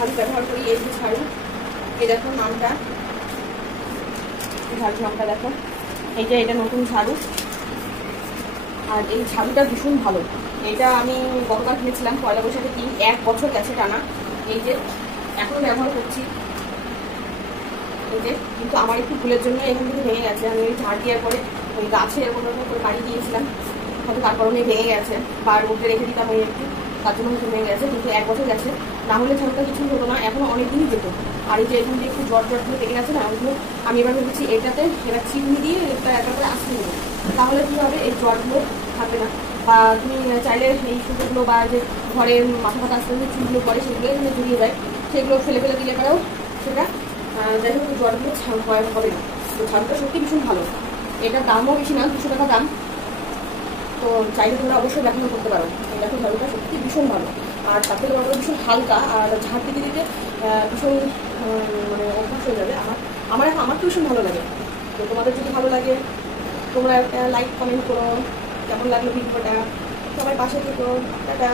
ঝাড়ু ব্যবহার করি। এই যে ঝাড়ু, এই দেখো নামটা, ঝাড়ুর নামটা দেখো, এই যে এটা নতুন ঝাড়ু। আর এই ঝাড়ুটা ভীষণ ভালো। এটা আমি গতকাল কিনেছিলাম, পয়লা বৈশাখের দিন, 1 বছর গেছে টানা। এই যে এখনো ব্যবহার করছি। এই যে কিন্তু আমার একটু ভুলের জন্য এখান থেকে ভেঙে গেছে। আমি ওই ঝাড় দেওয়ার পরে ওই গাছে এরকম করে বাড়ি দিয়েছিলাম, হয়তো তার কারণে ভেঙে গেছে, বার মধ্যে রেখে দিতাম ওই একটু, তার জন্য হয়তো ভেঙে গেছে। কিন্তু 1 বছর গেছে, না হলে ঝাড়ুটা কিছু হতো না, এখনো অনেকদিনই যেত। আর এই যে এখান দিয়ে একটু জটগুলো লেগে গেছে না, ওগুলো আমি এবার ভেবেছি এটাতে এবার চিমনি দিয়ে এটা একটা করে আসতে নেবো, তাহলে কী হবে এই জটগুলো থাকবে না। বা তুমি চাইলে এই সুতোগুলো বা যে ঘরের মাথা ফাথা আসতে যে চুলগুলো পরে সেগুলো এখানে জড়িয়ে যায়, সেগুলো ফেলে ফেলে দিলে পরেও সেটা যাই হোক জটগুলো হবে না। তো ঝাড়ুটা সত্যি ভীষণ ভালো। এটার দামও বেশি না, 200 টাকা দাম। তো চাইলে তোমরা অবশ্যই দেখানো করতে পারো। এই দেখো ঝাড়ুটা সত্যি ভীষণ ভালো। আর তার থেকে বড় ভীষণ হালকা, আর ঝাড় দিতে দিতে ভীষণ মানে অভ্যাস হয়ে যাবে। আমার তো ভীষণ ভালো লাগে। তো তোমাদের যদি ভালো লাগে তোমরা লাইক কমেন্ট করো, কেমন লাগলো ভিডিওটা, সবাই পাশে থেকো, টাটা।